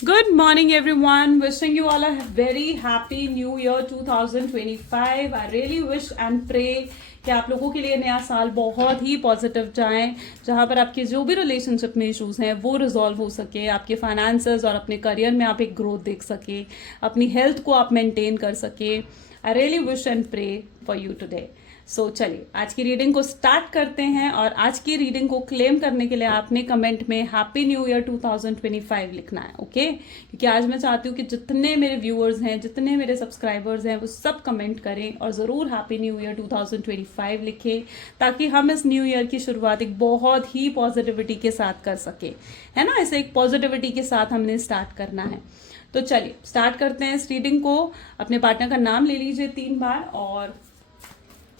Good morning, everyone. Wishing you all a very happy new year 2025. I really wish and pray कि आप लोगों के लिए नया साल बहुत ही पॉजिटिव जाए, जहाँ पर आपके जो भी रिलेशनशिप में इश्यूज हैं वो रिजॉल्व हो सके, आपके फाइनेंसेस और अपने करियर में आप एक ग्रोथ देख सके, अपनी हेल्थ को आप मेंटेन कर सके. I really wish and pray for you today. So चलिए आज की रीडिंग को स्टार्ट करते हैं. और आज की रीडिंग को क्लेम करने के लिए आपने कमेंट में हैप्पी न्यू ईयर 2025 लिखना है. ओके क्योंकि आज मैं चाहती हूँ कि जितने मेरे व्यूअर्स हैं, जितने मेरे सब्सक्राइबर्स हैं, वो सब कमेंट करें और ज़रूर हैप्पी न्यू ईयर 2025 लिखें, ताकि हम इस न्यू ईयर की शुरुआत एक बहुत ही पॉजिटिविटी के साथ कर सके, है ना. ऐसे एक पॉजिटिविटी के साथ हमने स्टार्ट करना है. तो चलिए स्टार्ट करते हैं इस रीडिंग को. अपने पार्टनर का नाम ले लीजिए 3 बार. और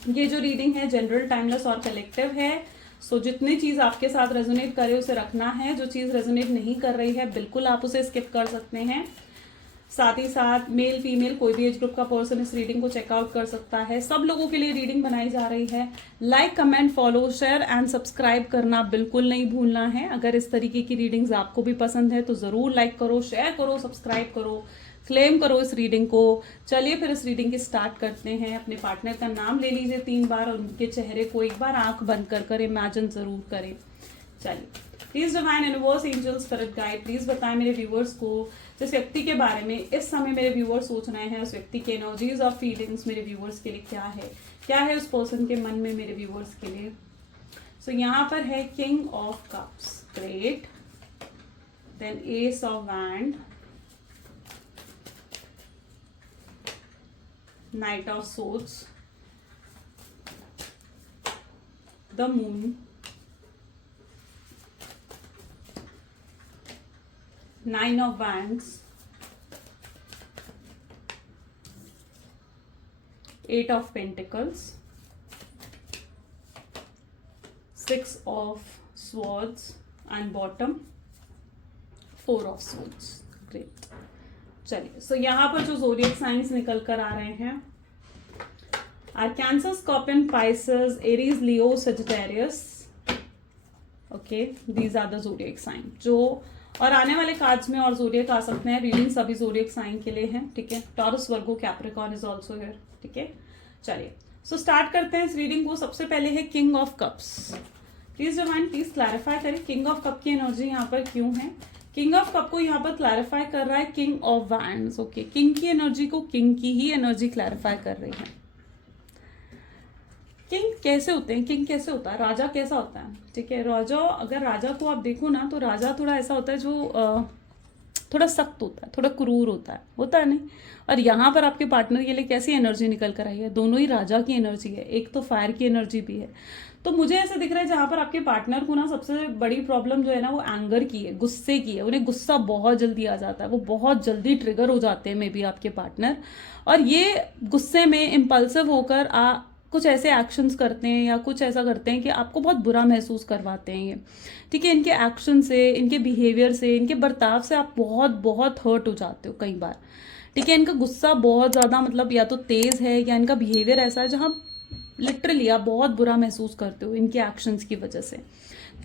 ये जो रीडिंग है जनरल, टाइमलेस और कलेक्टिव है. सो जितनी चीज आपके साथ रेजोनेट करे उसे रखना है. जो चीज रेजोनेट नहीं कर रही है बिल्कुल आप उसे स्किप कर सकते हैं. साथ ही साथ मेल फीमेल कोई भी एज ग्रुप का पर्सन इस रीडिंग को चेकआउट कर सकता है. सब लोगों के लिए रीडिंग बनाई जा रही है. Like, comment, follow, share and subscribe करना बिल्कुल नहीं भूलना है. अगर इस तरीके की रीडिंग्स आपको भी पसंद है तो जरूर लाइक करो, शेयर करो, सब्सक्राइब करो, क्लेम करो इस रीडिंग को. चलिए फिर इस रीडिंग की स्टार्ट करते हैं. अपने पार्टनर का नाम ले लीजिए 3 बार और उनके चेहरे को एक बार आंख बंद कर इमेजिन जरूर करें. चलिए please divine universe, angel, spirit guide, please बताएं मेरे व्यूअर्स को जिस व्यक्ति के बारे में इस समय मेरे व्यूअर्स सोच रहे हैं, उस व्यक्ति के एनर्जीज और फीलिंग्स मेरे व्यूअर्स के लिए क्या है उस पर्सन के मन में मेरे व्यूअर्स के लिए. सो यहाँ पर है king of cups, great. Then ace of wand, Knight of Swords, the Moon, Nine of Wands, Eight of Pentacles, Six of Swords, and bottom Four of Swords. Great. चलिए सो यहाँ पर जो ज़ोडिएक साइंस निकल कर आ रहे हैं are Cancer, Scorpion, Pisces, Aries, Leo, Sagittarius. Okay, these are the zodiac sign. जो और आने वाले कार्ड्स में और ज़ोडिएक आ सकते हैं. रीडिंग सभी ज़ोडिएक साइन के लिए है. ठीक है, taurus, Virgo, Capricorn is also here. ठीक है, चलिए सो स्टार्ट करते हैं इस रीडिंग को. सबसे पहले है king of cups. Please divine please clarify करें किंग ऑफ कप की एनर्जी यहाँ पर क्यों है. किंग ऑफ कप को यहाँ पर क्लैरिफाई कर रहा है king of wands. Okay, king की एनर्जी को किंग की ही एनर्जी क्लैरिफाई कर रही है. किंग कैसे होते हैं, किंग कैसे होता है, राजा कैसा होता है. ठीक है, राजा, अगर राजा को आप देखो ना तो राजा थोड़ा ऐसा होता है जो थोड़ा सख्त होता है, थोड़ा क्रूर होता है नहीं. और यहाँ पर आपके पार्टनर के लिए कैसी एनर्जी निकल कर आई है, दोनों ही राजा की एनर्जी है. एक तो फायर की एनर्जी भी है. तो मुझे ऐसा दिख रहा है जहां पर आपके पार्टनर को ना सबसे बड़ी प्रॉब्लम जो है ना वो एंगर की है, गुस्से की है. उन्हें गुस्सा बहुत जल्दी आ जाता है, वो बहुत जल्दी ट्रिगर हो जाते हैं मे बी आपके पार्टनर. और ये गुस्से में इम्पल्सिव होकर कुछ ऐसे एक्शंस करते हैं या कुछ ऐसा करते हैं कि आपको बहुत बुरा महसूस करवाते हैं ये. ठीक है, इनके एक्शन से, इनके बिहेवियर से, इनके बर्ताव से आप बहुत बहुत हर्ट हो जाते हो कई बार. ठीक है, इनका गुस्सा बहुत ज़्यादा मतलब या तो तेज़ है या इनका बिहेवियर ऐसा है जहाँ लिटरली आप बहुत बुरा महसूस करते हो इनके एक्शंस की वजह से.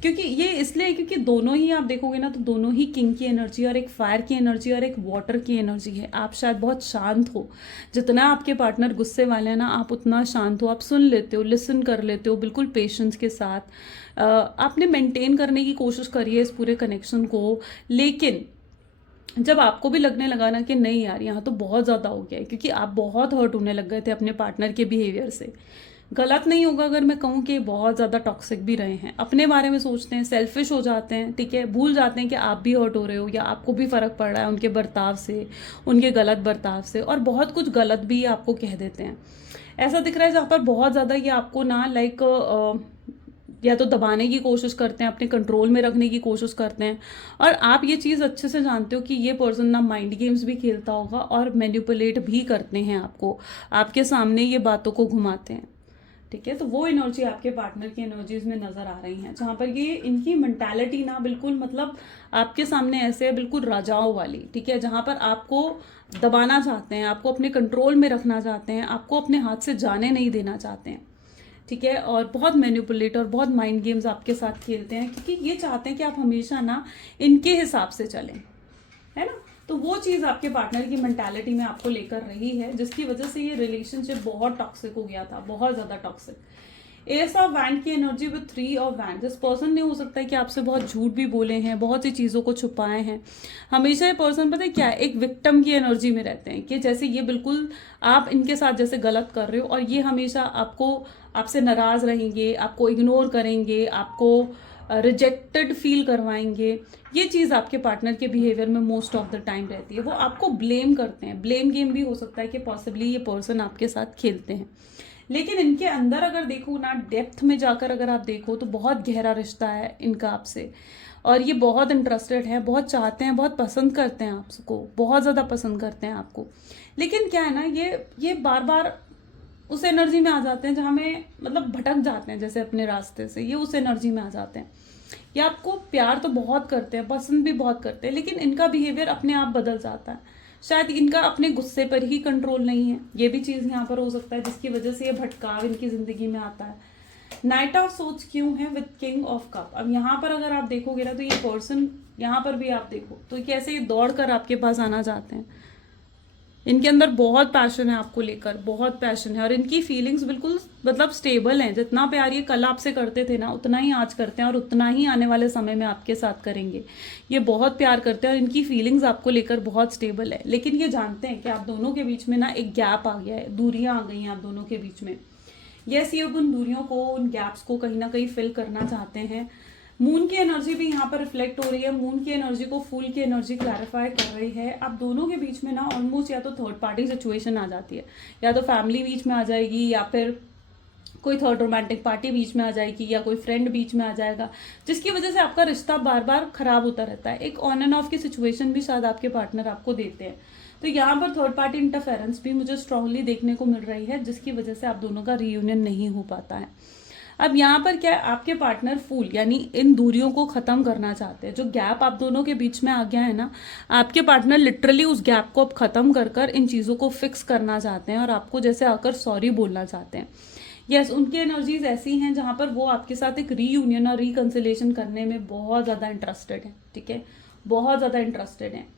क्योंकि ये इसलिए क्योंकि दोनों ही आप देखोगे ना तो दोनों ही किंग की एनर्जी और एक फायर की एनर्जी और एक वाटर की एनर्जी है. आप शायद बहुत शांत हो, जितना आपके पार्टनर गुस्से वाले हैं ना आप उतना शांत हो, आप सुन लेते हो, लिसन कर लेते हो बिल्कुल पेशेंस के साथ. आपने मेंटेन करने की कोशिश करी है इस पूरे कनेक्शन को. लेकिन जब आपको भी लगने लगा ना कि नहीं यार यहाँ तो बहुत ज़्यादा हो गया है, क्योंकि आप बहुत हर्ट होने लग गए थे अपने पार्टनर के बिहेवियर से. गलत नहीं होगा अगर मैं कहूँ कि बहुत ज़्यादा टॉक्सिक भी रहे हैं, अपने बारे में सोचते हैं, सेल्फिश हो जाते हैं. ठीक है, भूल जाते हैं कि आप भी हर्ट हो रहे हो या आपको भी फ़र्क पड़ रहा है उनके बर्ताव से, उनके गलत बर्ताव से. और बहुत कुछ गलत भी आपको कह देते हैं. ऐसा दिख रहा है जहाँ पर बहुत ज़्यादा ये आपको ना या तो दबाने की कोशिश करते हैं, अपने कंट्रोल में रखने की कोशिश करते हैं. और आप ये चीज़ अच्छे से जानते हो कि ये पर्सन ना माइंड गेम्स भी खेलता होगा और मैनिपुलेट भी करते हैं आपको, आपके सामने ये बातों को घुमाते हैं. ठीक है, तो वो एनर्जी आपके पार्टनर की एनर्जीज में नजर आ रही हैं, जहां पर ये इनकी मेंटालिटी ना बिल्कुल मतलब आपके सामने ऐसे है बिल्कुल राजाओं वाली. ठीक है, जहां पर आपको दबाना चाहते हैं, आपको अपने कंट्रोल में रखना चाहते हैं, आपको अपने हाथ से जाने नहीं देना चाहते हैं. ठीक है, और बहुत मैनिपुलेट और बहुत माइंड गेम्स आपके साथ खेलते हैं, क्योंकि ये चाहते हैं कि आप हमेशा ना इनके हिसाब से चलें. है ना। तो वो चीज़ आपके पार्टनर की मेंटालिटी में आपको लेकर रही है, जिसकी वजह से ये रिलेशनशिप बहुत टॉक्सिक हो गया था, बहुत ज़्यादा टॉक्सिक। एस ऑफ वैंड की energy with 3 of wand, this person ने हो सकता है कि आपसे बहुत झूठ भी बोले हैं, बहुत सी चीज़ों को छुपाए हैं। हमेशा ये पर्सन पता है क्या है, एक विक्टिम की एनर्जी में रहते हैं, कि जैसे ये बिल्कुल आप इनके साथ जैसे गलत कर रहे हो, और ये हमेशा आपसे नाराज रहेंगे, आपको इग्नोर करेंगे, आपको रिजेक्टेड फील करवाएंगे। ये चीज़ आपके पार्टनर के बिहेवियर में मोस्ट ऑफ द टाइम रहती है। वो आपको ब्लेम करते हैं, ब्लेम गेम भी हो सकता है कि पॉसिबली ये पर्सन आपके साथ खेलते हैं। लेकिन इनके अंदर अगर देखो ना, डेप्थ में जाकर अगर आप देखो तो बहुत गहरा रिश्ता है इनका आपसे, और ये बहुत इंटरेस्टेड है, बहुत चाहते हैं, बहुत पसंद करते हैं आपको, बहुत ज़्यादा पसंद करते हैं आपको। लेकिन क्या है ना, ये बार बार उस एनर्जी में आ जाते हैं जहाँ में मतलब भटक जाते हैं जैसे अपने रास्ते से, ये उस एनर्जी में आ जाते हैं। ये आपको प्यार तो बहुत करते हैं, पसंद भी बहुत करते हैं, लेकिन इनका बिहेवियर अपने आप बदल जाता है। शायद इनका अपने गुस्से पर ही कंट्रोल नहीं है, ये भी चीज़ यहाँ पर हो सकता है, जिसकी वजह से ये भटकाव इनकी ज़िंदगी में आता है। नाइट ऑफ सोच क्यों है विद किंग ऑफ कप। अब यहाँ पर अगर आप देखोगे ना, तो ये पर्सन यहाँ पर भी आप देखो तो कैसे ये दौड़ कर आपके पास आना चाहते हैं। इनके अंदर बहुत पैशन है आपको लेकर, बहुत पैशन है, और इनकी फीलिंग्स बिल्कुल मतलब स्टेबल हैं। जितना प्यार ये कल आपसे करते थे ना, उतना ही आज करते हैं, और उतना ही आने वाले समय में आपके साथ करेंगे। ये बहुत प्यार करते हैं और इनकी फीलिंग्स आपको लेकर बहुत स्टेबल है। लेकिन ये जानते हैं कि आप दोनों के बीच में ना एक गैप आ गया है, दूरियां आ गई हैं आप दोनों के बीच में। यस, ये उन दूरियों को, उन गैप्स को कहीं ना कहीं फिल करना चाहते हैं। मून की एनर्जी भी यहाँ पर रिफ्लेक्ट हो रही है। मून की एनर्जी को फूल की एनर्जी क्लैरिफाई कर रही है। आप दोनों के बीच में ना ऑलमोस्ट या तो थर्ड पार्टी सिचुएशन आ जाती है, या तो फैमिली बीच में आ जाएगी, या फिर कोई थर्ड रोमांटिक पार्टी बीच में आ जाएगी, या कोई फ्रेंड बीच में आ जाएगा, जिसकी वजह से आपका रिश्ता बार बार खराब होता रहता है। एक ऑन एंड ऑफ की सिचुएशन भी शायद आपके पार्टनर आपको देते हैं। तो यहाँ पर थर्ड पार्टी इंटरफेरेंस भी मुझे स्ट्रांगली देखने को मिल रही है, जिसकी वजह से आप दोनों का रीयूनियन नहीं हो पाता है। अब यहाँ पर क्या है, आपके पार्टनर फूल यानी इन दूरियों को खत्म करना चाहते हैं। जो गैप आप दोनों के बीच में आ गया है ना, आपके पार्टनर लिटरली उस गैप को अब खत्म कर कर इन चीज़ों को फिक्स करना चाहते हैं, और आपको जैसे आकर सॉरी बोलना चाहते हैं। यस, उनकी एनर्जीज ऐसी हैं जहाँ पर वो आपके साथ एक रीयूनियन और रिकन्सिलेशन करने में बहुत ज़्यादा इंटरेस्टेड है। ठीक है, बहुत ज़्यादा इंटरेस्टेड है।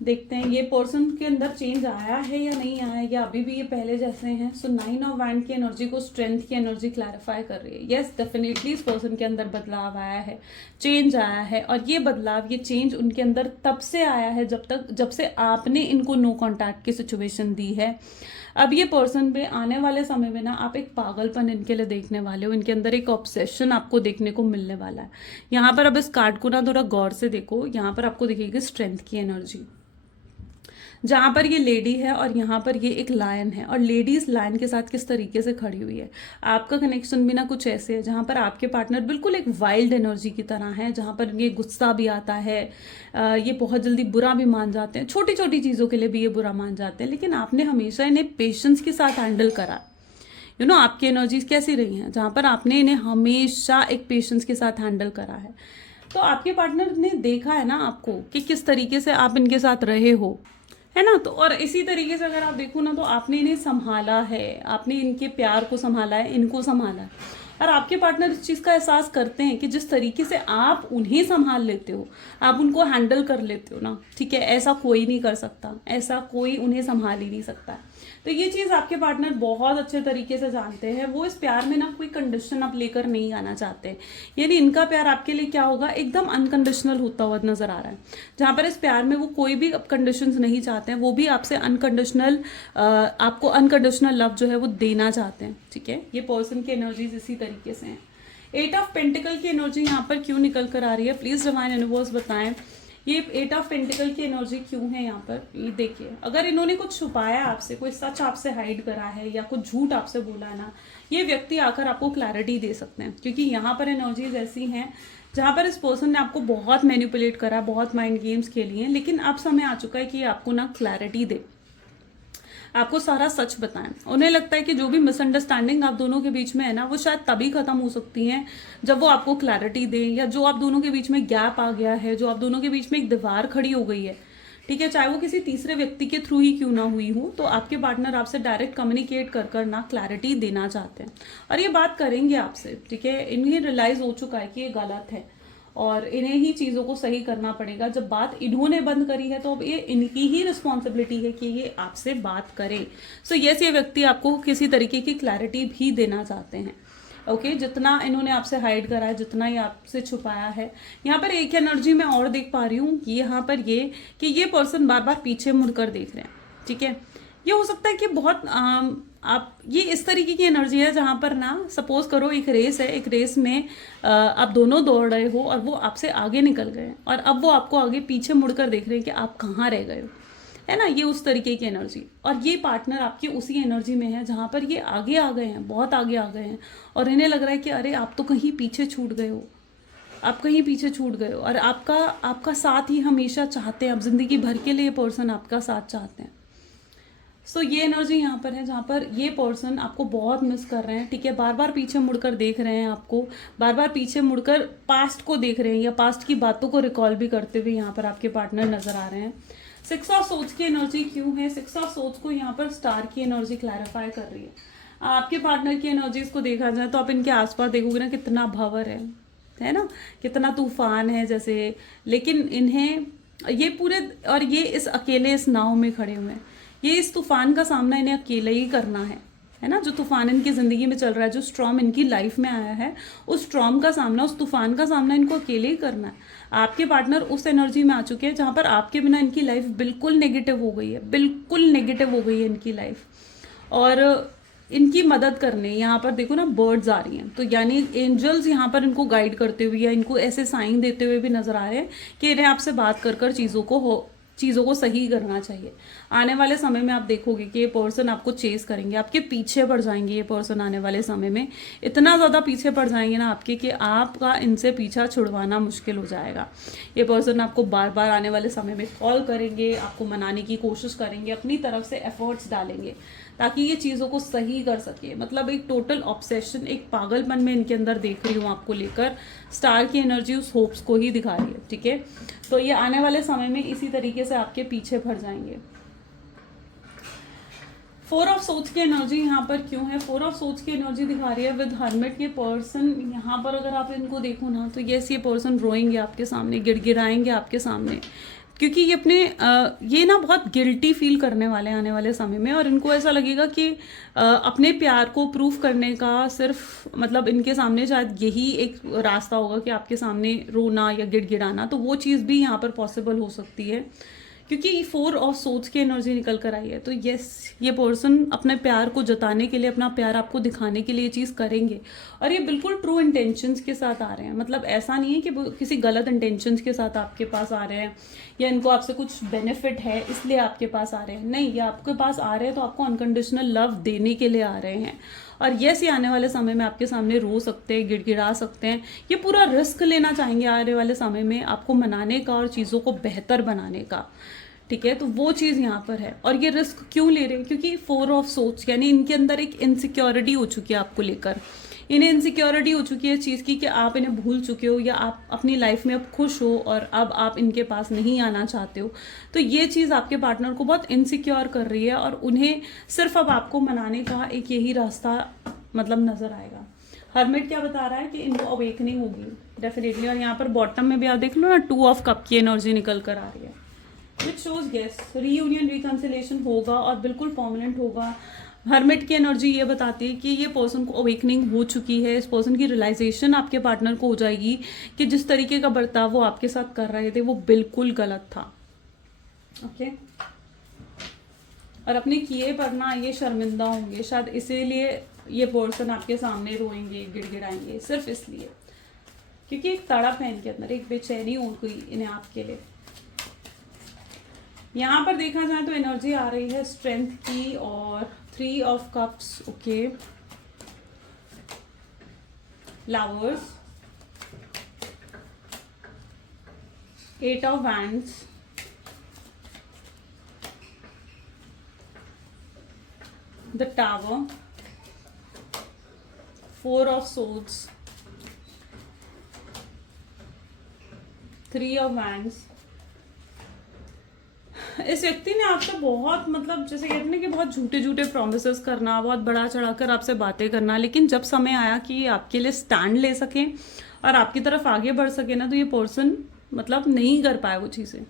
देखते हैं ये पर्सन के अंदर चेंज आया है या नहीं आया है, या अभी भी ये पहले जैसे हैं। सो 9 ऑफ वैंड की एनर्जी को स्ट्रेंथ की एनर्जी क्लैरिफाई कर रही है। यस, डेफिनेटली इस पर्सन के अंदर बदलाव आया है, चेंज आया है, और ये बदलाव, ये चेंज उनके अंदर तब से आया है जब से आपने इनको नो कॉन्टैक्ट की सिचुएशन दी है। अब ये पर्सन पे आने वाले समय में ना आप एक पागलपन इनके लिए देखने वाले हो, इनके अंदर एक ऑब्सेशन आपको देखने को मिलने वाला है। यहाँ पर अब इस कार्ड को ना थोड़ा गौर से देखो, यहाँ पर आपको दिखेगी स्ट्रेंथ की एनर्जी, जहाँ पर ये लेडी है और यहाँ पर ये एक लायन है, और लेडी इस लायन के साथ किस तरीके से खड़ी हुई है। आपका कनेक्शन भी ना कुछ ऐसे है जहाँ पर आपके पार्टनर बिल्कुल एक वाइल्ड एनर्जी की तरह है, जहाँ पर ये गुस्सा भी आता है, ये बहुत जल्दी बुरा भी मान जाते हैं, छोटी छोटी चीज़ों के लिए भी ये बुरा मान जाते हैं। लेकिन आपने हमेशा इन्हें पेशेंस के साथ हैंडल करा। आपकी एनर्जीज कैसी रही हैं, जहाँ पर आपने इन्हें हमेशा एक पेशेंस के साथ हैंडल करा है। तो आपके पार्टनर ने देखा है ना आपको कि किस तरीके से आप इनके साथ रहे हो, है ना। तो और इसी तरीके से अगर आप देखो ना, तो आपने इन्हें संभाला है, आपने इनके प्यार को संभाला है, इनको संभाला है, और आपके पार्टनर इस चीज़ का एहसास करते हैं कि जिस तरीके से आप उन्हें संभाल लेते हो, आप उनको हैंडल कर लेते हो ना, ठीक है, ऐसा कोई नहीं कर सकता, ऐसा कोई उन्हें संभाल ही नहीं सकता है। तो ये चीज़ आपके पार्टनर बहुत अच्छे तरीके से जानते हैं। वो इस प्यार में ना कोई कंडीशन आप लेकर नहीं आना चाहते, यानी इनका प्यार आपके लिए क्या होगा, एकदम अनकंडीशनल होता हुआ नजर आ रहा है। जहाँ पर इस प्यार में वो कोई भी कंडीशंस नहीं चाहते हैं, वो भी आपसे अनकंडीशनल, आपको अनकंडीशनल लव जो है वो देना चाहते हैं। ठीक है, ये पर्सन की एनर्जीज इसी तरीके से हैं। 8 ऑफ पेंटिकल की एनर्जी यहाँ पर क्यों निकल कर आ रही है, प्लीज डिवाइन यूनिवर्स बताएं ये 8 ऑफ पेंटिकल की एनर्जी क्यों है यहाँ पर। ये देखिए, अगर इन्होंने कुछ छुपाया आपसे, कोई सच आपसे हाइड करा है, या कुछ झूठ आपसे बोला है ना, ये व्यक्ति आकर आपको क्लैरिटी दे सकते हैं। क्योंकि यहाँ पर एनर्जीज ऐसी हैं जहाँ पर इस पर्सन ने आपको बहुत मैनिपुलेट करा, बहुत माइंड गेम्स खेली हैं, लेकिन अब समय आ चुका है कि आपको ना क्लैरिटी दे, आपको सारा सच बताएं। उन्हें लगता है कि जो भी मिसअंडरस्टैंडिंग आप दोनों के बीच में है ना, वो शायद तभी खत्म हो सकती हैं जब वो आपको क्लैरिटी दें, या जो आप दोनों के बीच में गैप आ गया है, जो आप दोनों के बीच में एक दीवार खड़ी हो गई है, ठीक है, चाहे वो किसी तीसरे व्यक्ति के थ्रू ही क्यों ना हुई हो, तो आपके पार्टनर आपसे डायरेक्ट कम्युनिकेट कर कर ना क्लैरिटी देना चाहते हैं, और ये बात करेंगे आपसे। ठीक है, इन्हें रियलाइज हो चुका है कि ये गलत है, और इन्हें ही चीज़ों को सही करना पड़ेगा। जब बात इन्होंने बंद करी है तो अब ये इनकी ही रिस्पॉन्सिबिलिटी है कि ये आपसे बात करें। सो यस, ये व्यक्ति आपको किसी तरीके की क्लैरिटी भी देना चाहते हैं। ओके, जितना इन्होंने आपसे हाइड करा है, जितना ये आपसे छुपाया है। यहाँ पर एक एनर्जी मैं और देख पा रही हूँ, यहाँ पर ये कि ये पर्सन बार बार पीछे मुड़कर देख रहे हैं। ठीक है, ये हो सकता है कि बहुत आप ये इस तरीके की एनर्जी है जहाँ पर ना, सपोज करो एक रेस है, एक रेस में आप दोनों दौड़ रहे हो और वो आपसे आगे निकल गए और अब वो आपको आगे पीछे मुड़कर देख रहे हैं कि आप कहाँ रह गए हो, है ना। ये उस तरीके की एनर्जी, और ये पार्टनर आपकी उसी एनर्जी में है जहाँ पर ये आगे आ गए हैं, बहुत आगे आ गए हैं, और इन्हें लग रहा है कि अरे आप तो कहीं पीछे छूट गए हो, आप कहीं पीछे छूट गए हो, और आपका साथ ही हमेशा चाहते हैं, आप जिंदगी भर के लिए पर्सन आपका साथ चाहते हैं। सो ये एनर्जी यहाँ पर है जहाँ पर ये पर्सन आपको बहुत मिस कर रहे हैं। ठीक है, बार बार पीछे मुड़कर देख रहे हैं आपको, बार बार पीछे मुड़कर पास्ट को देख रहे हैं या पास्ट की बातों को रिकॉल भी करते हुए यहाँ पर आपके पार्टनर नजर आ रहे हैं। 6 ऑफ सोर्ड्स की एनर्जी क्यों है? 6 ऑफ सोर्ड्स को यहाँ पर स्टार की एनर्जी क्लैरिफाई कर रही है। आपके पार्टनर की एनर्जीज को देखा जाए तो आप इनके आसपास देखोगे ना, कितना भंवर है ना, कितना तूफान है जैसे, लेकिन इन्हें ये पूरे, और ये इस अकेले इस नाव में खड़े हुए हैं। ये इस तूफान का सामना इन्हें अकेले ही करना है ना। जो तूफान इनकी जिंदगी में चल रहा है, जो स्ट्रॉम इनकी लाइफ में आया है, उस स्ट्रॉम का सामना, उस तूफान का सामना इनको अकेले ही करना है। आपके पार्टनर उस एनर्जी में आ चुके हैं जहां पर आपके बिना इनकी लाइफ बिल्कुल नेगेटिव हो गई है, बिल्कुल नेगेटिव हो गई है इनकी लाइफ। और इनकी मदद करने यहाँ पर देखो ना, बर्ड्स आ रही हैं, तो यानी एंजल्स यहाँ पर इनको गाइड करते हुए या इनको ऐसे साइन देते हुए भी नजर आ रहे हैं कि इन्हें आपसे बात कर चीज़ों को सही करना चाहिए। आने वाले समय में आप देखोगे कि ये पर्सन आपको चेस करेंगे, आपके पीछे पड़ जाएंगे। ये पर्सन आने वाले समय में इतना ज़्यादा पीछे पड़ जाएंगे ना आपके, कि आपका इनसे पीछा छुड़वाना मुश्किल हो जाएगा। ये पर्सन आपको बार बार आने वाले समय में कॉल करेंगे, आपको मनाने की कोशिश करेंगे, अपनी तरफ से एफर्ट्स डालेंगे ताकि ये चीज़ों को सही कर सके। मतलब एक टोटल ऑब्सेशन, एक पागलपन में इनके अंदर देख रही हूँ आपको लेकर। स्टार की एनर्जी उस होप्स को ही दिखा रही है। ठीक है, तो ये आने वाले समय में इसी तरीके से आपके पीछे भर जाएंगे। 4 ऑफ सोच की एनर्जी यहाँ पर क्यों है? 4 ऑफ सोच की एनर्जी दिखा रही है विद हर्मिट। ये पर्सन यहाँ पर अगर आप इनको देखो ना, तो यस, ये पर्सन रोएंगे आपके सामने, गिड़गिड़ाएंगे आपके सामने, क्योंकि ये ये ना बहुत गिल्टी फील करने वाले हैं आने वाले समय में। और इनको ऐसा लगेगा कि अपने प्यार को प्रूफ करने का सिर्फ, मतलब इनके सामने शायद यही एक रास्ता होगा कि आपके सामने रोना या गिड़गिड़ाना। तो वो चीज़ भी यहाँ पर पॉसिबल हो सकती है, क्योंकि 4 ऑफ सोच की एनर्जी निकल कर आई है। तो यस, ये पर्सन अपने प्यार को जताने के लिए, अपना प्यार आपको दिखाने के लिए ये चीज़ करेंगे, और ये बिल्कुल ट्रू इंटेंशंस के साथ आ रहे हैं। मतलब ऐसा नहीं है कि वो किसी गलत इंटेंशंस के साथ आपके पास आ रहे हैं या इनको आपसे कुछ बेनिफिट है इसलिए आपके पास आ रहे हैं। नहीं, ये आपके पास आ रहे हैं तो आपको अनकंडीशनल लव देने के लिए आ रहे हैं। और यस, ये आने वाले समय में आपके सामने रो सकते हैं, गिड़गिड़ा सकते हैं। ये पूरा रिस्क लेना चाहेंगे आने वाले समय में आपको मनाने का और चीज़ों को बेहतर बनाने का। ठीक है, तो वो चीज़ यहाँ पर है। और ये रिस्क क्यों ले रहे हैं? क्योंकि 4 ऑफ सोच, यानी इनके अंदर एक इनसिक्योरिटी हो चुकी है आपको लेकर। इन्हें इनसिक्योरिटी हो चुकी है इस चीज़ की कि आप इन्हें भूल चुके हो, या आप अपनी लाइफ में अब खुश हो और अब आप इनके पास नहीं आना चाहते हो। तो ये चीज़ आपके पार्टनर को बहुत इनसिक्योर कर रही है, और उन्हें सिर्फ अब आपको मनाने का एक यही रास्ता मतलब नजर आएगा। हर्मिट क्या बता रहा है कि इनको अवेकनिंग होगी डेफिनेटली। और यहाँ पर बॉटम में भी आप देख लो ना, 2 ऑफ कप की एनर्जी निकल कर आ रही है, which shows yes, reunion reconciliation होगा और बिल्कुल परमानेंट होगा। हर्मिट की एनर्जी ये बताती है कि ये पर्सन को अवेकनिंग हो चुकी है। इस पर्सन की रियलाइजेशन आपके पार्टनर को हो जाएगी कि जिस तरीके का बर्ताव वो आपके साथ कर रहे थे वो बिल्कुल गलत था। ओके, और अपने किए पर ना ये शर्मिंदा होंगे, शायद इसीलिए ये पर्सन आपके सामने रोएंगे, गिड़गिड़ाएंगे, सिर्फ इसलिए क्योंकि एक तड़प है इनके अंदर, एक बेचैनी हो गई इन्हें आपके लिए। यहाँ पर देखा जाए तो एनर्जी आ रही है स्ट्रेंथ की और 3 of cups. Okay, lovers, 8 of wands, the tower, 4 of swords, 3 of wands. इस व्यक्ति ने आपसे बहुत, मतलब जैसे कहते हैं ना कि बहुत झूठे झूठे प्रोमिसेस करना, बहुत बड़ा चढ़ाकर आपसे बातें करना, लेकिन जब समय आया कि आपके लिए स्टैंड ले सकें और आपकी तरफ आगे बढ़ सके ना, तो ये पर्सन मतलब नहीं कर पाए वो चीज़ें,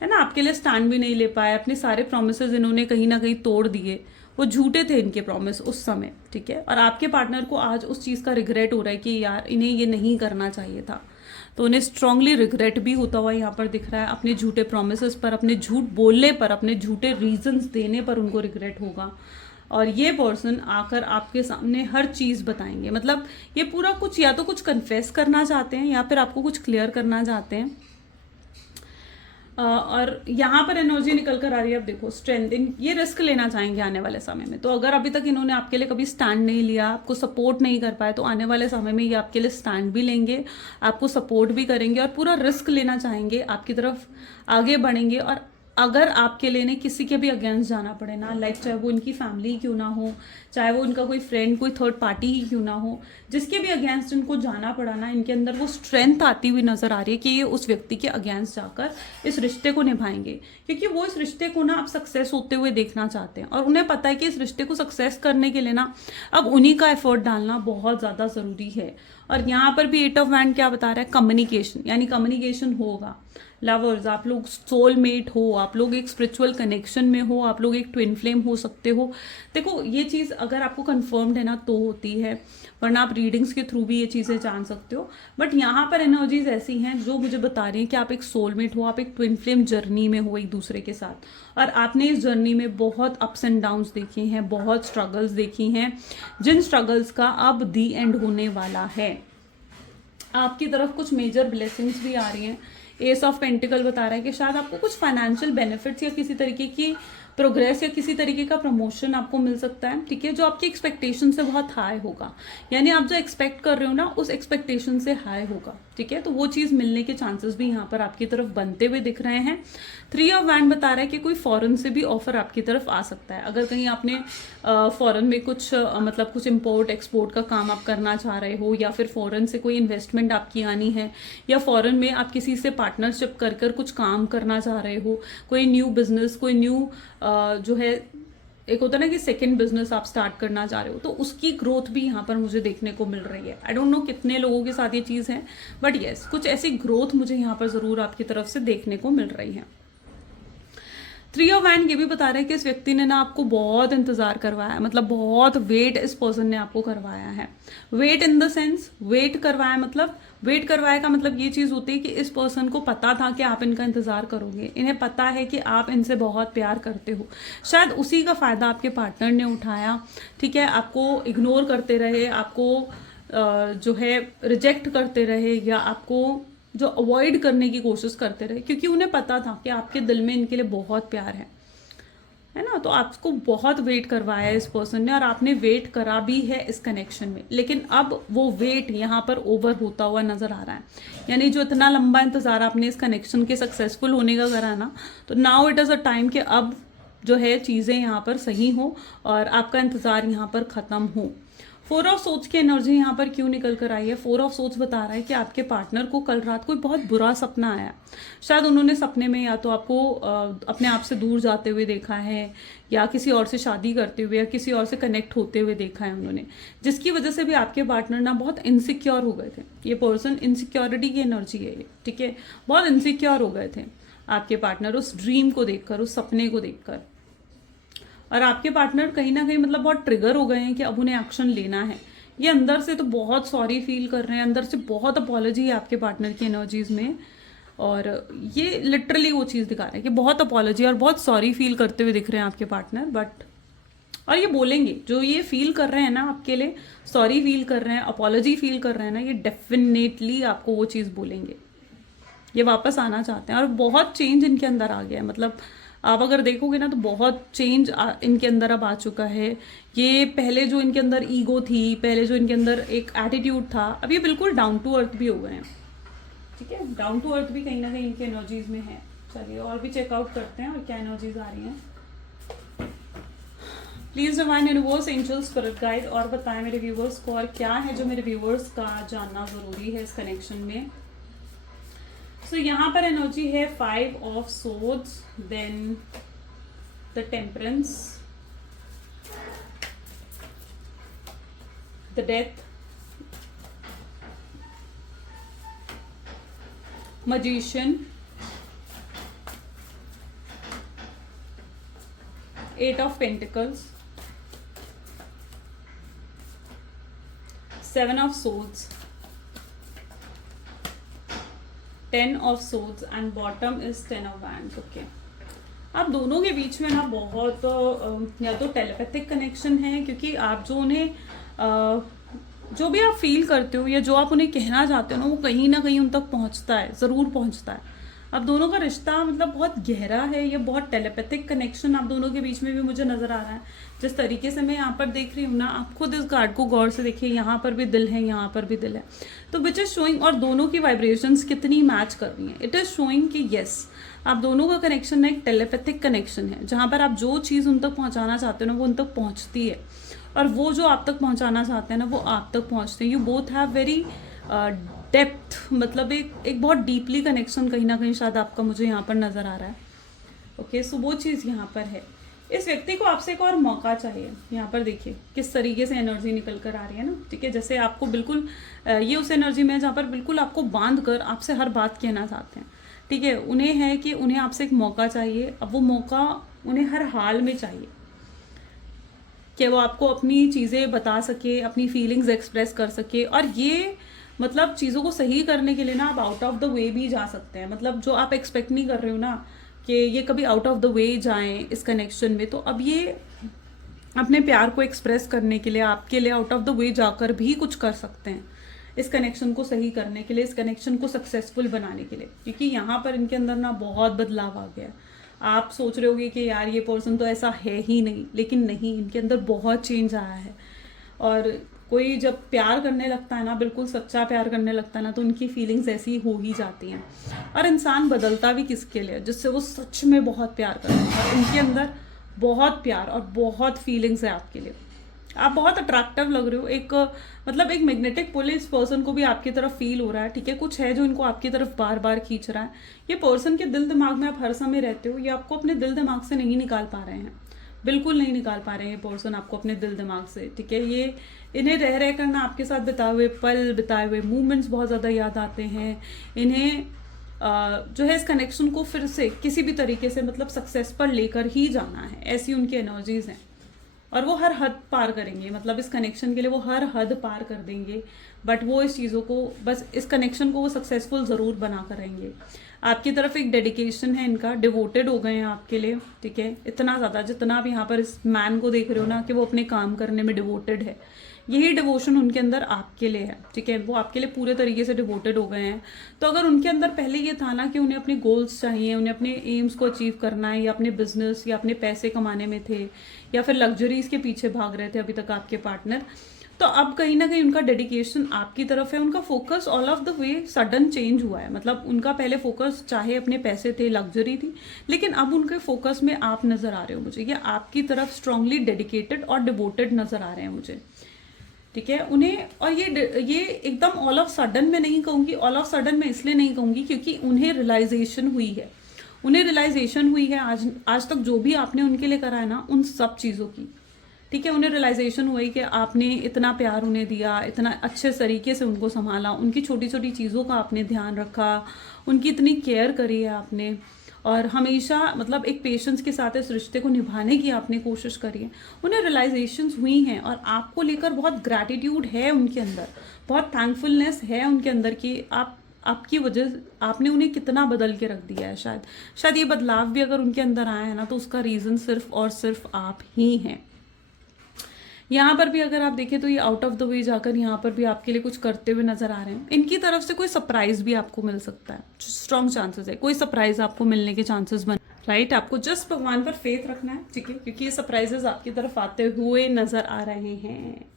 है ना, आपके लिए स्टैंड भी नहीं ले पाए, अपने सारे प्रोमिसेस इन्होंने कहीं ना कहीं तोड़ दिए, वो झूठे थे इनके प्रॉमिस उस समय, ठीक है। और आपके पार्टनर को आज उस चीज़ का रिग्रेट हो रहा है कि यार इन्हें ये नहीं करना चाहिए था, तो उन्हें स्ट्रांगली रिग्रेट भी होता हुआ यहाँ पर दिख रहा है। अपने झूठे प्रोमिस पर, अपने झूठ बोलने पर, अपने झूठे रीजंस देने पर उनको रिग्रेट होगा। और ये पर्सन आकर आपके सामने हर चीज़ बताएंगे, मतलब ये पूरा कुछ या तो कुछ कन्फेस करना चाहते हैं या फिर आपको कुछ क्लियर करना चाहते हैं। और यहाँ पर एनर्जी निकल कर आ रही है, अब देखो स्ट्रेंथ, ये रिस्क लेना चाहेंगे आने वाले समय में। तो अगर अभी तक इन्होंने आपके लिए कभी स्टैंड नहीं लिया, आपको सपोर्ट नहीं कर पाए, तो आने वाले समय में ये आपके लिए स्टैंड भी लेंगे, आपको सपोर्ट भी करेंगे और पूरा रिस्क लेना चाहेंगे, आपकी तरफ आगे बढ़ेंगे। और अगर आपके लिए ने किसी के भी अगेंस्ट जाना पड़े ना, लाइक चाहे वो उनकी फैमिली क्यों ना हो, चाहे वो उनका कोई फ्रेंड, कोई थर्ड पार्टी ही क्यों ना हो, जिसके भी अगेंस्ट इनको जाना पड़ा ना, इनके अंदर वो स्ट्रेंथ आती हुई नजर आ रही है कि ये उस व्यक्ति के अगेंस्ट जाकर इस रिश्ते को निभाएंगे, क्योंकि वो इस रिश्ते को ना अब सक्सेस होते हुए देखना चाहते हैं। और उन्हें पता है कि इस रिश्ते को सक्सेस करने के लिए ना अब उन्हीं का एफर्ट डालना बहुत ज़्यादा ज़रूरी है। और यहाँ पर भी 8 ऑफ वैंड क्या बता रहा है, कम्युनिकेशन, यानी कम्युनिकेशन होगा। लवर्स, आप लोग सोलमेट हो, आप लोग एक स्पिरिचुअल कनेक्शन में हो, आप लोग एक ट्विन फ्लेम हो सकते हो। देखो ये चीज़ अगर आपको कंफर्म्ड है ना तो होती है, वरना आप रीडिंग्स के थ्रू भी ये चीज़ें जान सकते हो। बट यहाँ पर एनर्जीज ऐसी हैं जो मुझे बता रही हैं कि आप एक सोलमेट हो, आप एक ट्विन फ्लेम जर्नी में हो एक दूसरे के साथ, और आपने इस जर्नी में बहुत अप्स एंड डाउन्स देखे हैं, बहुत स्ट्रगल्स देखी हैं, जिन स्ट्रगल्स का अब दी एंड होने वाला है। आपकी तरफ कुछ मेजर ब्लेसिंग्स भी आ रही हैं। एस ऑफ पेंटिकल बता रहा है कि शायद आपको कुछ फाइनेंशियल बेनिफिट्स या किसी तरीके की प्रोग्रेस या किसी तरीके का प्रमोशन आपको मिल सकता है, ठीक है, जो आपकी एक्सपेक्टेशन से बहुत हाई होगा, यानी आप जो एक्सपेक्ट कर रहे हो ना उस एक्सपेक्टेशन से हाई होगा, ठीक है। तो वो चीज़ मिलने के चांसेस भी यहाँ पर आपकी तरफ बनते हुए दिख रहे हैं। 3 ऑफ वैंड बता रहा है कि कोई फॉरेन से भी ऑफर आपकी तरफ आ सकता है। अगर कहीं आपने फॉरेन में कुछ मतलब कुछ इम्पोर्ट एक्सपोर्ट का काम आप करना चाह रहे हो, या फिर फॉरेन से कोई इन्वेस्टमेंट आपकी आनी है, या फॉरेन में आप किसी से पार्टनरशिप कर कर कुछ काम करना चाह रहे हो, कोई न्यू बिजनेस, कोई न्यू जो है, एक होता है ना कि सेकंड बिजनेस आप स्टार्ट करना चाह रहे हो, तो उसकी ग्रोथ भी यहाँ पर मुझे देखने को मिल रही है। आई डोंट नो कितने लोगों के साथ ये चीज़ है, बट यस कुछ ऐसी ग्रोथ मुझे यहाँ पर ज़रूर आपकी तरफ से देखने को मिल रही है। 3 ऑफ वैंड ये भी बता रहे हैं कि इस व्यक्ति ने ना आपको बहुत इंतजार करवाया है, मतलब बहुत वेट इस पर्सन ने आपको करवाया है। Wait in the sense, wait करवाया मतलब, वेट करवाया का मतलब ये चीज़ होती है कि इस पर्सन को पता था कि आप इनका इंतज़ार करोगे, इन्हें पता है कि आप इनसे बहुत प्यार करते हो, शायद उसी का फ़ायदा आपके पार्टनर ने उठाया, ठीक है, आपको इग्नोर करते रहे, आपको जो है रिजेक्ट करते रहे, या आपको जो अवॉइड करने की कोशिश करते रहे, क्योंकि उन्हें पता था कि आपके दिल में इनके लिए बहुत प्यार है ना। तो आपको बहुत वेट करवाया है इस पर्सन ने, और आपने वेट करा भी है इस कनेक्शन में, लेकिन अब वो वेट यहाँ पर ओवर होता हुआ नजर आ रहा है। यानी जो इतना लंबा इंतजार आपने इस कनेक्शन के सक्सेसफुल होने का करा ना, तो now it is a time कि अब जो है चीज़ें यहाँ पर सही हो और आपका इंतज़ार यहाँ पर ख़त्म हो। 4 ऑफ सोच की एनर्जी यहाँ पर क्यों निकल कर आई है? 4 ऑफ सोच बता रहा है कि आपके पार्टनर को कल रात कोई बहुत बुरा सपना आया, शायद उन्होंने सपने में या तो आपको अपने आप से दूर जाते हुए देखा है, या किसी और से शादी करते हुए, या किसी और से कनेक्ट होते हुए देखा है उन्होंने, जिसकी वजह से भी आपके पार्टनर ना बहुत इनसिक्योर हो गए थे। ये पर्सन इनसिक्योरिटी की एनर्जी है ये, ठीक है, बहुत इनसिक्योर हो गए थे आपके पार्टनर उस ड्रीम को देखकर, उस सपने को देखकर। और आपके पार्टनर कहीं ना कहीं मतलब बहुत ट्रिगर हो गए हैं कि अब उन्हें एक्शन लेना है। ये अंदर से तो बहुत सॉरी फील कर रहे हैं, अंदर से बहुत अपॉलॉजी है आपके पार्टनर की एनर्जीज में, और ये लिटरली वो चीज़ दिखा रहा है कि बहुत अपॉलॉजी और बहुत सॉरी फील करते हुए दिख रहे हैं आपके पार्टनर। बट और ये बोलेंगे, जो ये फील कर रहे हैं ना आपके लिए, सॉरी फील कर रहे हैं, अपॉलॉजी फील कर रहे हैं ना, ये डेफिनेटली आपको वो चीज़ बोलेंगे। ये वापस आना चाहते हैं, और बहुत चेंज इनके अंदर आ गया है। मतलब आप अगर देखोगे ना तो बहुत चेंज इनके अंदर अब आ चुका है। ये पहले जो इनके अंदर ईगो थी, पहले जो इनके अंदर एक एटीट्यूड था, अब ये बिल्कुल डाउन टू अर्थ भी हो गए हैं, ठीक है, डाउन टू अर्थ भी कहीं ना कहीं इनकी एनर्जीज में है। चलिए और भी चेकआउट करते हैं और क्या एनर्जीज आ रही हैं। Please divine universe, angels, spirit guide, और बताएं मेरे व्यूवर्स को और क्या है जो मेरे व्यूवर्स का जानना जरूरी है इस कनेक्शन में। सो यहाँ पर एनर्जी है 5 of swords, then the temperance, the death, magician, 8 of Pentacles, 7 of Swords, 10 of Swords and bottom is 10 of Wands. Okay. आप दोनों के बीच में ना बहुत या तो टेलीपैथिक कनेक्शन है, क्योंकि आप जो उन्हें जो भी आप फील करते हो या जो आप उन्हें कहना चाहते हो ना, वो कहीं ना कहीं उन तक पहुंचता है, ज़रूर पहुंचता है। आप दोनों का रिश्ता मतलब बहुत गहरा है, ये बहुत टेलीपैथिक कनेक्शन आप दोनों के बीच में भी मुझे नज़र आ रहा है। जिस तरीके से मैं यहाँ पर देख रही हूँ ना, आप खुद इस कार्ड को गौर से देखिए, यहाँ पर भी दिल है, यहाँ पर भी दिल है, तो विच इज़ शोइंग, और दोनों की वाइब्रेशंस कितनी मैच कर रही हैं। इट इज़ शोइंग कि येस, आप दोनों का कनेक्शन ना एक टेलीपैथिक कनेक्शन है, जहाँ पर आप जो चीज़ उन तक पहुँचाना चाहते हो ना, वो उन तक पहुँचती है, और वो जो आप तक पहुँचाना चाहते हैं ना, वो आप तक पहुँचते हैं। You both have very depth, मतलब एक बहुत डीपली कनेक्शन कहीं ना कहीं शायद आपका मुझे यहाँ पर नज़र आ रहा है। ओके, सो वो चीज़ यहाँ पर है। इस व्यक्ति को आपसे एक और मौका चाहिए। यहाँ पर देखिए किस तरीके से एनर्जी निकल कर आ रही है ना, ठीक है, जैसे आपको बिल्कुल ये उस एनर्जी में जहाँ पर बिल्कुल आपको बांध कर आपसे हर बात कहना चाहते हैं, ठीक है। उन्हें है कि उन्हें आपसे एक मौका चाहिए। अब वो मौका उन्हें हर हाल में चाहिए कि वो आपको अपनी चीज़ें बता सके, अपनी फीलिंग्स एक्सप्रेस कर सके, और ये मतलब चीज़ों को सही करने के लिए ना आप आउट ऑफ द वे भी जा सकते हैं। मतलब जो आप एक्सपेक्ट नहीं कर रहे हो ना कि ये कभी आउट ऑफ द वे जाएं इस कनेक्शन में, तो अब ये अपने प्यार को एक्सप्रेस करने के लिए आपके लिए आउट ऑफ द वे जाकर भी कुछ कर सकते हैं, इस कनेक्शन को सही करने के लिए, इस कनेक्शन को सक्सेसफुल बनाने के लिए। क्योंकि यहाँ पर इनके अंदर ना बहुत बदलाव आ गया है। आप सोच रहे होगे कि यार ये पर्सन तो ऐसा है ही नहीं, लेकिन नहीं, इनके अंदर बहुत चेंज आया है। और कोई जब प्यार करने लगता है ना, बिल्कुल सच्चा प्यार करने लगता है ना, तो उनकी फीलिंग्स ऐसी हो ही जाती हैं। और इंसान बदलता भी किसके लिए, जिससे वो सच में बहुत प्यार करते हैं, और इनके अंदर बहुत प्यार और बहुत फीलिंग्स है आपके लिए। आप बहुत अट्रैक्टिव लग रहे हो, एक मतलब एक मैग्नेटिक पुल इस पर्सन को भी आपकी तरफ फील हो रहा है, ठीक है। कुछ है जो इनको आपकी तरफ बार बार खींच रहा है। ये पर्सन के दिल दिमाग में आप हर समय रहते हो, ये आपको अपने दिल दिमाग से नहीं निकाल पा रहे हैं, बिल्कुल नहीं निकाल पा रहे हैं ये पर्सन आपको अपने दिल दिमाग से, ठीक है। ये इन्हें रह कर ना आपके साथ बिताए हुए पल, बिताए हुए मूवमेंट्स बहुत ज़्यादा याद आते हैं। इन्हें जो है इस कनेक्शन को फिर से किसी भी तरीके से मतलब सक्सेस पर लेकर ही जाना है, ऐसी उनकी एनर्जीज हैं। और वो हर हद पार करेंगे, मतलब इस कनेक्शन के लिए वो हर हद पार कर देंगे, बट वो इस चीज़ों को, बस इस कनेक्शन को वो सक्सेसफुल ज़रूर बना कर रहेंगे। आपकी तरफ एक डेडिकेशन है इनका, डिवोटेड हो गए हैं आपके लिए, ठीक है। इतना ज़्यादा जितना आप यहाँ पर इस मैन को देख रहे हो ना कि वो अपने काम करने में डिवोटेड है, यही डिवोशन उनके अंदर आपके लिए है, ठीक है। वो आपके लिए पूरे तरीके से डिवोटेड हो गए हैं। तो अगर उनके अंदर पहले ये था ना कि उन्हें अपने गोल्स चाहिए, उन्हें अपने एम्स को अचीव करना है, या अपने बिजनेस या अपने पैसे कमाने में थे, या फिर लग्जरीज के पीछे भाग रहे थे अभी तक आपके पार्टनर, तो अब कहीं ना कहीं उनका डेडिकेशन आपकी तरफ है। उनका focus all of the way sudden change हुआ है। मतलब उनका पहले फोकस चाहे अपने पैसे थे, लग्जरी थी, लेकिन अब उनके फोकस में आप नज़र आ रहे हो मुझे, या आपकी तरफ स्ट्रांगली डेडिकेटेड और डिवोटेड नज़र आ रहे हैं मुझे, ठीक है। उन्हें, और ये एकदम ऑल ऑफ सडन में नहीं कहूँगी, ऑल ऑफ सडन में इसलिए नहीं कहूँगी क्योंकि उन्हें रियलाइजेशन हुई है, उन्हें रियलाइजेशन हुई है आज तक जो भी आपने उनके लिए करा है ना, उन सब चीज़ों की, ठीक है। उन्हें रियलाइजेशन हुई कि आपने इतना प्यार उन्हें दिया, इतना अच्छे तरीके से उनको संभाला, उनकी छोटी छोटी चीज़ों का आपने ध्यान रखा, उनकी इतनी केयर करी है आपने, और हमेशा मतलब एक पेशेंस के साथ इस रिश्ते को निभाने की आपने कोशिश करी है। उन्हें रियलाइजेशंस हुई हैं, और आपको लेकर बहुत ग्रैटिट्यूड है उनके अंदर, बहुत थैंकफुलनेस है उनके अंदर कि आपकी वजह आपने उन्हें कितना बदल के रख दिया है। शायद ये बदलाव भी अगर उनके अंदर आया है ना, तो उसका रीज़न सिर्फ और सिर्फ आप ही हैं। यहाँ पर भी अगर आप देखें तो ये आउट ऑफ द वे जाकर यहाँ पर भी आपके लिए कुछ करते हुए नजर आ रहे हैं। इनकी तरफ से कोई सरप्राइज भी आपको मिल सकता है, स्ट्रॉन्ग चांसेस है, कोई सरप्राइज आपको मिलने के चांसेस बन, राइट। आपको जस्ट भगवान पर फेथ रखना है, ठीक है, क्योंकि ये सरप्राइजेस आपकी तरफ आते हुए नजर आ रहे हैं।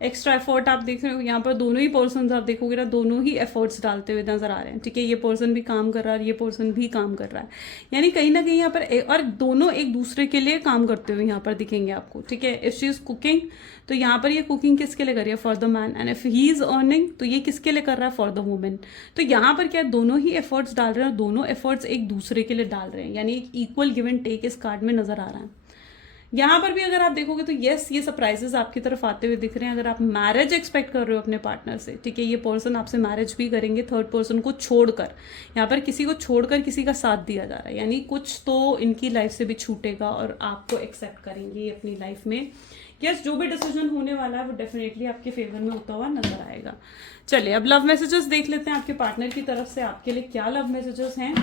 एक्स्ट्रा एफर्ट आप देख रहे हो यहाँ पर, दोनों ही पर्सन आप देखोगे ना, दोनों ही एफर्ट्स डालते हुए नजर आ रहे हैं, ठीक है। ये पर्सन भी काम कर रहा है, ये पर्सन भी काम कर रहा है, यानी कहीं ना कहीं यहाँ पर और दोनों एक दूसरे के लिए काम करते हुए यहाँ पर दिखेंगे आपको, ठीक है। इफ शी इज कुकिंग, तो यहाँ पर ये कुकिंग किसके लिए कर रही है, for the man, and if he is earning, तो ये किसके लिए कर रहा है, फॉर द वुमेन। तो यहाँ पर क्या दोनों ही एफर्ट्स डाल रहे हैं, और दोनों एफर्ट्स एक दूसरे के लिए डाल रहे हैं, यानी एक इक्वल गिव एंड टेक इस कार्ड में नजर आ रहा है। यहाँ पर भी अगर आप देखोगे तो यस, ये सरप्राइजेस आपकी तरफ आते हुए दिख रहे हैं। अगर आप मैरिज एक्सपेक्ट कर रहे हो अपने पार्टनर से, ठीक है, ये पर्सन आपसे मैरिज भी करेंगे थर्ड पर्सन को छोड़कर। यहाँ पर किसी को छोड़कर किसी का साथ दिया जा रहा है, यानी कुछ तो इनकी लाइफ से भी छूटेगा और आपको एक्सेप्ट करेंगे ये अपनी लाइफ में। यस, जो भी डिसीजन होने वाला है वो डेफिनेटली आपके फेवर में होता हुआ नजर आएगा। चलिए अब लव मैसेजेस देख लेते हैं, आपके पार्टनर की तरफ से आपके लिए क्या लव मैसेजेस हैं।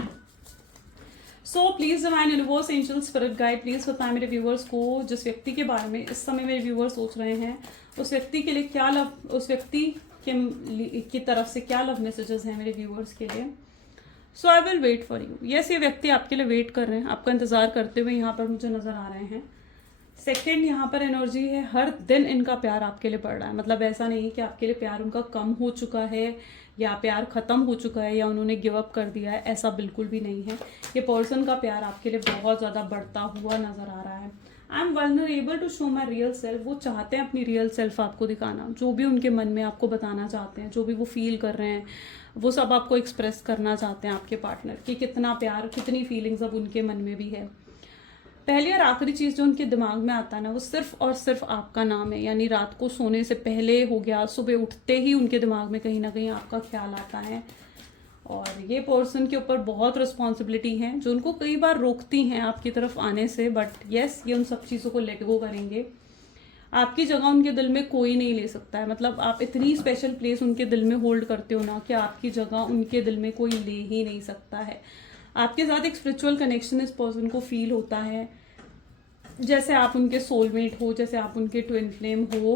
So please divine universe angel spirit guide, please बताएं मेरे व्यूवर्स को जिस व्यक्ति के बारे में इस समय मेरे व्यूवर्स सोच रहे हैं, उस व्यक्ति के लिए क्या लव, उस व्यक्ति की तरफ से क्या लव मैसेजेस हैं मेरे व्यूवर्स के लिए। So I will wait for you. Yes, ये व्यक्ति आपके लिए वेट कर रहे हैं, आपका इंतजार करते हुए यहाँ पर मुझे नजर आ रहे हैं। सेकेंड, यहाँ पर एनर्जी है हर दिन इनका प्यार आपके लिए बढ़ रहा है। मतलब ऐसा नहीं कि आपके लिए प्यार उनका कम हो चुका है या प्यार खत्म हो चुका है या उन्होंने गिव अप कर दिया है, ऐसा बिल्कुल भी नहीं है। ये पर्सन का प्यार आपके लिए बहुत ज़्यादा बढ़ता हुआ नजर आ रहा है। I am vulnerable to show my real self, वो चाहते हैं अपनी रियल सेल्फ आपको दिखाना, जो भी उनके मन में आपको बताना चाहते हैं, जो भी वो फील कर रहे हैं वो सब आपको एक्सप्रेस करना चाहते हैं आपके पार्टनर कि कितना प्यार, कितनी फीलिंग्स अब उनके मन में भी है। पहली और आखिरी चीज़ जो उनके दिमाग में आता है ना, वो सिर्फ और सिर्फ आपका नाम है। यानी रात को सोने से पहले हो गया, सुबह उठते ही उनके दिमाग में कहीं ना कहीं आपका ख्याल आता है। और ये पर्सन के ऊपर बहुत रिस्पॉन्सिबिलिटी है जो उनको कई बार रोकती हैं आपकी तरफ आने से, बट यस, ये उन सब चीज़ों को लेट गो करेंगे। आपकी जगह उनके दिल में कोई नहीं ले सकता है। मतलब आप इतनी स्पेशल प्लेस उनके दिल में होल्ड करते हो ना कि आपकी जगह उनके दिल में कोई ले ही नहीं सकता है। आपके साथ एक स्पिरिचुअल कनेक्शन इस पर्सन को फील होता है, जैसे आप उनके सोलमेट हो, जैसे आप उनके ट्विन फ्लेम हो।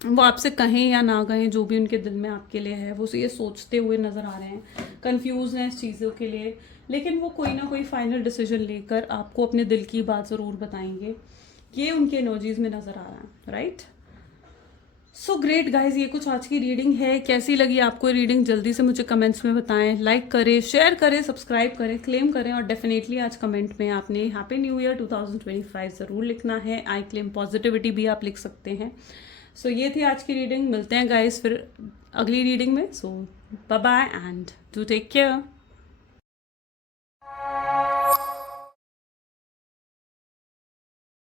वो आपसे कहें या ना कहें, जो भी उनके दिल में आपके लिए है वो ये सोचते हुए नजर आ रहे हैं, कंफ्यूज हैं इस चीज़ों के लिए, लेकिन वो कोई ना कोई फाइनल डिसीजन लेकर आपको अपने दिल की बात ज़रूर बताएंगे। ये उनके एनर्जीज में नजर आ रहा है, राइट। सो ग्रेट गाइज, ये कुछ आज की रीडिंग है। कैसी लगी आपको रीडिंग जल्दी से मुझे कमेंट्स में बताएं। लाइक करें, शेयर करें, सब्सक्राइब करें, क्लेम करें और डेफिनेटली आज कमेंट में आपने हैप्पी न्यू ईयर 2025 ज़रूर लिखना है। आई क्लेम पॉजिटिविटी भी आप लिख सकते हैं। सो ये थी आज की रीडिंग। मिलते हैं गाइज फिर अगली रीडिंग में। So bye bye and do take care.